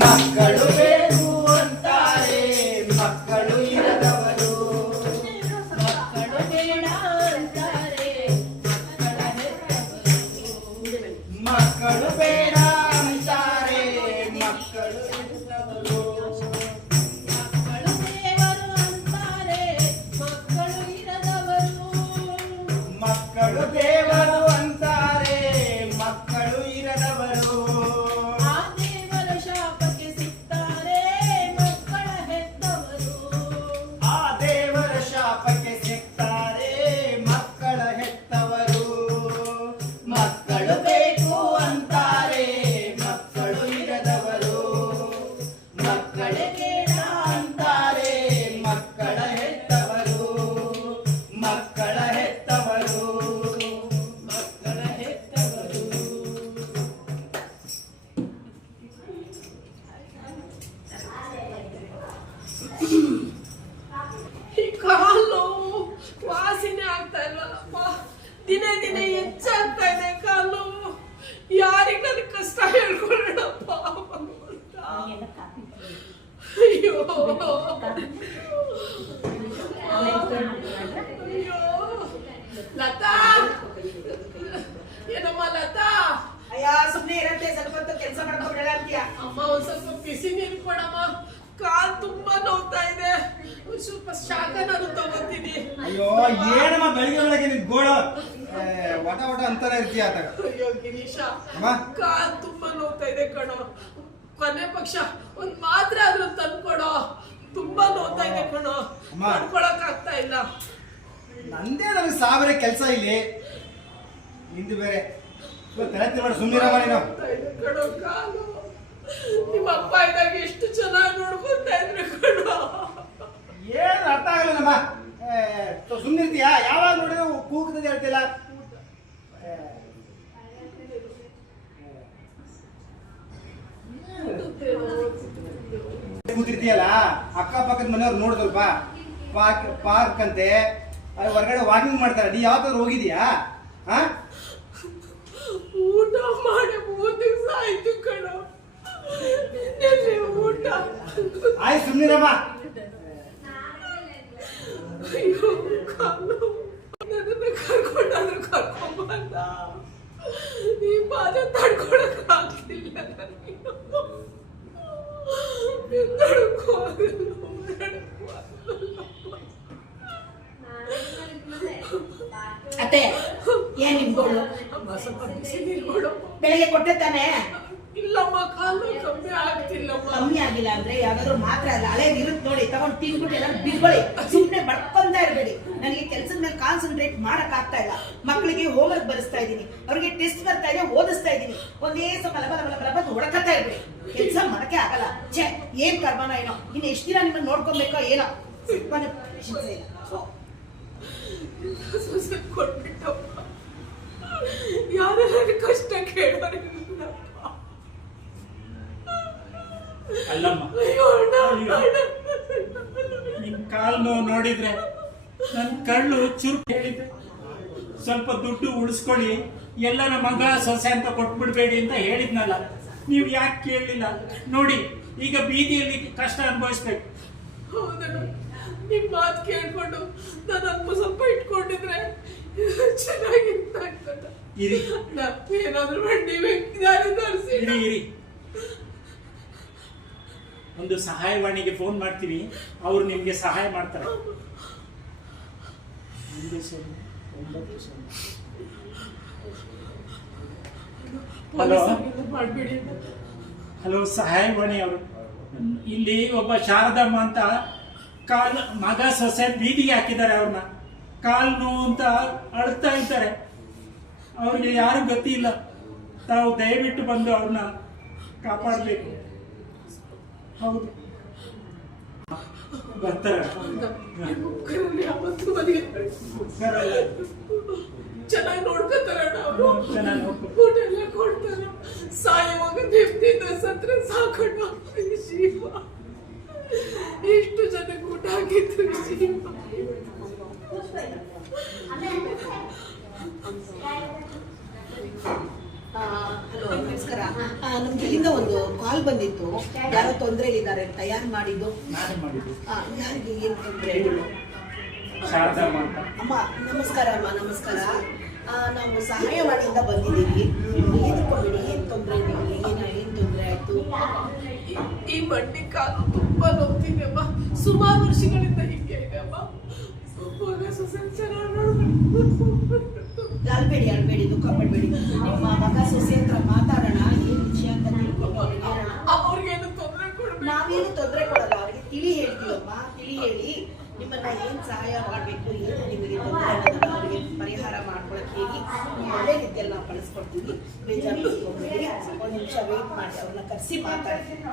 ಮಕ್ಕಳು ಬೇಕು ಅಂತಾರೆ ಮಕ್ಕಳು ಇರದವರು, ಮಕ್ಕಳು ಬೇಡ ಅಂತಾರೆ ಮಕ್ಕಳ ಹೆತ್ತವರು, ಮಕ್ಕಳು ಬೇಡ ಅಂತಾರೆ ಮಕ್ಕಳು ಇರದವರು, ಮಕ್ಕಳು ದೇವರು ಅಂತಾರೆ ಮಕ್ಕಳು ಇರದವರು, ಮಕ್ಕಳು ದೇವರು ಅಂತಾರೆ ಮಕ್ಕಳು ಇರದವರು, ಆ ದೇವರ ಶಾಪಕ್ಕೆ ಸಿಗ್ತಾರೆ ಮಕ್ಕಳ ಹೆತ್ತವರು, ಆ ದೇವರ ಶಾಪಕ್ಕೆ ಸಿಗ್ತಾರೆ ಮಕ್ಕಳ ಹೆತ್ತವರು, ಮಕ್ಕಳು ಬೇಕು ಅಂತಾರೆ ಮಕ್ಕಳು ಇರದವರು, ಮಕ್ಕಳೇ ಬೇಡ ಅಂತಾರೆ ಮಕ್ಕಳ ಹೆತ್ತವರು, ಮಕ್ಕಳ ಹೆತ್ತವರು, ಮಕ್ಕಳ ಹೆತ್ತವರು. ಈ ಕಾಲು ವಾಸನೆ ಆಗ್ತಾ ಇಲ್ಲಪ್ಪ, ದಿನೇ ದಿನೇ ಹೆಚ್ಚಾಗ್ತಾ ಇದೆ ಕಾಲು. ಯಾರಿಗೆ ನನ್ ಕಷ್ಟ ಹೇಳ್ಕೊಳ್ಳೋಣಪ್ಪ ಭಗವಂತ. ಅಯ್ಯೋ ಅಯ್ಯೋ ಲತಾ, ಏನಮ್ಮ ಲತಾ? ಅಯ್ಯ ಸುಮ್ನೆ ಇರತ್ತೆ, ಸ್ವಲ್ಪ ಹೊತ್ತು ಕೆಲಸ ಮಾಡ್ಕೊಂಡ್ಬಿಡಲ್ಲ ಅಂತೀಯ. ಅಮ್ಮ ಒಂದ್ ಸ್ವಲ್ಪ ಬಿಸಿ ನೀರು ಕೊಡಮ್ಮ, ಕಾಲ್ ತುಂಬಾ ನೋವ್ತಾ ಇದೆ. ಒಂದ್ ಸ್ವಲ್ಪ ಶಾಖ ನಾನು ತಗೋತೀನಿ. ಅಯ್ಯೋ ಏನಮ್ಮ ಬೆಳಿಗ್ಗೆ ನಿನ್ ಗೋಳ ವಟ ವಟ ಅಂತಾನೆ ಇರ್ತೀಯ ಆತಾಗ. ಅಯ್ಯೋ ಗಿರೀಶ, ಅಮ್ಮ? ಕಾಲ್ ತುಂಬಾ ನೋವ್ತಾ ಇದೆ ಕಣೋ. ಕೊನೆ ಪಕ್ಷ ಒಂದ್ ಮಾತ್ರೆ ಆದ್ರೂ ತಂದ್ಕೊಡೋ. ತುಂಬಾ ನೋವ್ತಾ ಇದೆ ಕಣೋ, ಅಮ್ಮ? ಮಾಡ್ಕೊಳಕ್ ಆಗ್ತಾ ಇಲ್ಲ. ನಂದೇ ನನಗೆ ಸಾವಿರ ಕೆಲಸ ಇಲ್ಲಿ, ನಿಂದು ಬೇರೆ. ತಲೆ ತಿರುಗಾಡ ಸುಮ್ಮನಿರಮ್ಮ ನೀನು. ನೋವ್ತಾ ಇದೆ ಕಣೋ ಕಾಲು. ನಿಮ್ಮ ಅಪ್ಪ ಇದ್ದಾಗ ಎಷ್ಟು ಚೆನ್ನಾಗಿ ನೋಡ್ಕೊಂತ ಇದ್ರೆ ಕಣೋ. ಏನು ಅರ್ಥ ಆಗಲ್ಲಮ್ಮ, ಸುಮ್ಮನಿರ್ತೀಯ? ಯಾವಾಗ ನೋಡಿದ್ರೆ ಕೂಗ್ತದೆ ಹೇಳ್ತಿಲ್ಲ. ಕೂತಿರ್ತೀಯಲ್ಲ, ಅಕ್ಕಪಕ್ಕದ ಮನೆಯವ್ರು ನೋಡಿದ್ರಪ್ಪ, ಪಾರ್ಕ್ ಅಂತೆ, ಅಲ್ಲಿ ಹೊರಗಡೆ ವಾಕಿಂಗ್ ಮಾಡ್ತಾರೆ. ನೀ ಯಾವತ್ತಾದ್ರು ಹೋಗಿದ್ಯಾ? ಹಾ, ಊಟ ಮಾಡಿ 3 ದಿವಸ ಆಯ್ತು ಕಣೋ. ಇನ್ನೆಲ್ಲಿ ಊಟ? ಆಯ್ತು ಸುಮ್ಮನಿರಮ್ಮ. ಅಯ್ಯೋ ಕಾಲು, ನನ್ನನ್ನ ಕರ್ಕೊಂಡಾದ್ರೂ ಕರ್ಕೊಂಬಂದ. ಈ ಬಾಧೆ ತಡ್ಕೊಳಕ್ ಆಗ್ತಿಲ್ಲ ನನಗೆ. ನಡ್ಕೋ ಆಗಲ್ಲ, ನಡ್ಕೋ ಆಗಲ್ಲ. ಅತ್ತೆ ಏನ್ ನಿಮ್ಗಳು? ಅಮ್ಮ ಸ್ವಲ್ಪ ಬಿಸಿ ನೀರು ಕೊಡಮ್ಮ. ಬೆಳಗ್ಗೆ ಕೊಟ್ಟೆ ತಾನೆ? ಇಲ್ಲಮ್ಮ, ಕಾಲು ಕಮ್ಮಿ ಆಗ್ತಿಲ್ಲಮ್ಮ. ಕಮ್ಮಿ ಆಗಿಲ್ಲ ಅಂದ್ರೆ ಯಾವ್ದಾದ್ರು ಮಾತ್ರ ಅಲ್ಲ, ಹಳೇದ್ ಇರುತ್ ನೋಡಿ, ತಗೊಂಡ್ ತಿನ್ಬಿಟ್ಟು ಎಲ್ಲ ಬಿಡ್ಕೊಳ್ಳಿ. ಸುಮ್ನೆ ಬಡ್ಕೊಂತ ಇರ್ಬೇಡಿ. ನನಗೆ ಕೆಲ್ಸದ ಮೇಲೆ ಕಾನ್ಸಂಟ್ರೇಟ್ ಮಾಡಕ್ ಆಗ್ತಾ ಇಲ್ಲ. ಮಕ್ಕಳಿಗೆ ಹೋಮ್ವರ್ಕ್ ಬರೆಸ್ತಾ ಇದೀನಿ, ಅವ್ರಿಗೆ ಟೆಸ್ಟ್ ಬರ್ತಾ ಇದೆ, ಓದಿಸ್ತಾ ಇದೀನಿ. ಒಂದೇ ಸ್ವಲ್ಪ ಲಬ ಹೊಡಕತ್ತಾ ಇರ್ಬೇಡಿ. ಕೆಲ್ಸ ಮಾಡಕ್ಕೆ ಆಗಲ್ಲ. ಛೇ, ಏನ್ ಕರ್ಮನ ಏನೋ. ಇನ್ನು ಎಷ್ಟು ದಿನ ನಿಮ್ಮನ್ನ ನೋಡ್ಕೊಬೇಕೋ ಏನೋ. ಸೊಸೆ ಕೊಟ್ಬಿಟ್ಟಪ್ಪ. ಯಾರು ನನ್ನ ಕಷ್ಟ ಕೇಳೋರಿಲ್ಲಪ್ಪ. ಅಲ್ಲಮ್ಮ, ಅಯ್ಯೋ ಅಣ್ಣ, ಅಣ್ಣ. ನಿನ್ ಕಾಲ್ ನೋವು ನೋಡಿದ್ರೆ ನನ್ ಕಳ್ಳು ಚುರುಕು ಹೇಳಿದ್ದೆ. ಸ್ವಲ್ಪ ದುಡ್ಡು ಉಳಿಸ್ಕೊಳ್ಳಿ, ಎಲ್ಲ ನಮ್ಮ ಮಗ ಸೊಸೆ ಅಂತ ಕೊಟ್ಬಿಡ್ಬೇಡಿ ಅಂತ ಹೇಳಿದ್ನಲ್ಲ, ನೀವು ಯಾಕೆ ಕೇಳಲಿಲ್ಲ? ನೋಡಿ ಈಗ ಬೀದಿಯಲ್ಲಿ ಕಷ್ಟ ಅನುಭವಿಸ್ಬೇಕು. ಹೌದಣ್ಣ, ನಿಮ್ ಮಾತು ಕೇಳ್ಕೊಂಡು ನಾನು ಅಲ್ಪ ಸ್ವಲ್ಪ ಇಟ್ಕೊಂಡಿದ್ರೆ ಚೆನ್ನಾಗಿರ್ತಾಗ್ತದ. ಇರಿ ಏನಾದ್ರು ಮಾಡಿ ನೀವೇ ದಾರಿ ತೋರಿಸಿ. ಇರಿ ಇರಿ, ಒಂದು ಸಹಾಯವಾಣಿಗೆ ಫೋನ್ ಮಾಡ್ತೀವಿ, ಅವ್ರು ನಿಮ್ಗೆ ಸಹಾಯ ಮಾಡ್ತಾರೆ. 1 ಮಾಡ್ಬೇಡಿ. ಹಲೋ, ಸಹಾಯವಾಣಿ ಅವರು. ಇಲ್ಲಿ ಒಬ್ಬ ಶಾರದಮ್ಮ ಅಂತ ಮಗ ಸೊಸೆ ಬೀದಿಗೆ ಹಾಕಿದ್ದಾರೆ. ಅವ್ರನ್ನ ಕಾಲು ನೋವು ಅಂತ ಅಳ್ತಾ ಇದ್ದಾರೆ. ಅವ್ರಿಗೆ ಯಾರು ಗತಿ ಇಲ್ಲ. ತಾವು ದಯವಿಟ್ಟು ಬಂದು ಅವ್ರನ್ನ ಕಾಪಾಡಬೇಕು. ಹೌದು, ಬರ್ತಾರೆ. ಚೆನ್ನಾಗಿ ನೋಡ್ಕೊತಾರಣ್ಣ ಅವರು. ಚೆನ್ನಾಗಿ ನೋಡ್ಕೊ. ಊಟ ಎಲ್ಲ ಕೊಡ್ತಾರ. ಸಾಯುವಾಗ ನೆಮ್ಮದಿಯಿಂದ ಸತ್ರ ಸಾಕಣ್ಣ. ಶಿವ, ಎಷ್ಟು ಜನಕ್ಕೆ ಊಟ ಆಗಿತ್ತು ಶಿವ. ಹಲೋ ನಮಸ್ಕಾರ. ನಮ್ಗೆ ಇಲ್ಲಿಂದ ಒಂದು ಕಾಲ್ ಬಂದಿತ್ತು, ಯಾರೋ ತೊಂದರೆಯಲ್ಲಿದ್ದಾರೆ ಅಂತ. ಯಾರು ಮಾಡಿದ್ದು? ನಾನೇ ಮಾಡಿದ್ದು. ಯಾರಿಗೆ ಏನು ತೊಂದರೆ? ಶಾರದಮ್ಮ ಅಂತ. ಅಮ್ಮ ನಮಸ್ಕಾರ. ಅಮ್ಮ ನಮಸ್ಕಾರ. ನಾವು ಸಹಾಯವಾಣಿಯಿಂದ ಬಂದಿದ್ದೀವಿ. ಎದ್ಕೊಬೇಡಿ, ಏನು ತೊಂದರೆ ನಿಮಗೆ? ಏನು ತೊಂದರೆ ಆಯಿತು? ಈ ಮಂಡಿ ಕಾಲು ತುಂಬಾ ನೋಡ್ತೀನಿ ಅಮ್ಮ. ಸುಮಾರು ವರ್ಷಗಳಿಂದ ಹೀಗೆ ಇದೆ ಅಮ್ಮ. ಅಳ್ಬೇಡಿ, ದುಃಖ ಪಡ್ಬೇಡಿ. ನಿಮ್ಮ ಮಗ ಸೊಸೆ ಹತ್ರ ಮಾತಾಡೋಣ, ಏನು ವಿಷಯ ಅಂತ ತಿಳ್ಕೊಂಡು ಹೇಳೋಣ. ಅವ್ರಿಗೇನು ತೊಂದರೆ ಕೊಡ್ಬೇಕು? ನಾವೇನು ತೊಂದರೆ ಕೊಡಲ್ಲ, ಅವ್ರಿಗೆ ತಿಳಿ ಹೇಳ್ತೀವಮ್ಮ. ತಿಳಿ ಹೇಳಿ ನಿಮ್ಮನ್ನ ಏನು ಸಹಾಯ ಮಾಡಬೇಕು, ಏನು ನಿಮಗೆ ತೊಂದರೆ ಅನ್ನೋದನ್ನ ಅವರಿಗೆ ಪರಿಹಾರ ಮಾಡ್ಕೊಳಕ್ಕೆ ಹೇಳಿ ಒಳ್ಳೆ ರೀತಿಯಲ್ಲಿ ನಾವು ಕಳಿಸ್ಕೊಡ್ತೀವಿ. ಬೇಜಾರು ಮಾಡ್ಕೊಬೇಡಿ, ಒಂದು ನಿಮಿಷ ವೇಟ್ ಮಾಡಿ, ಅವ್ರನ್ನ ಕರೆಸಿ ಮಾತಾಡ್ತೀನಿ.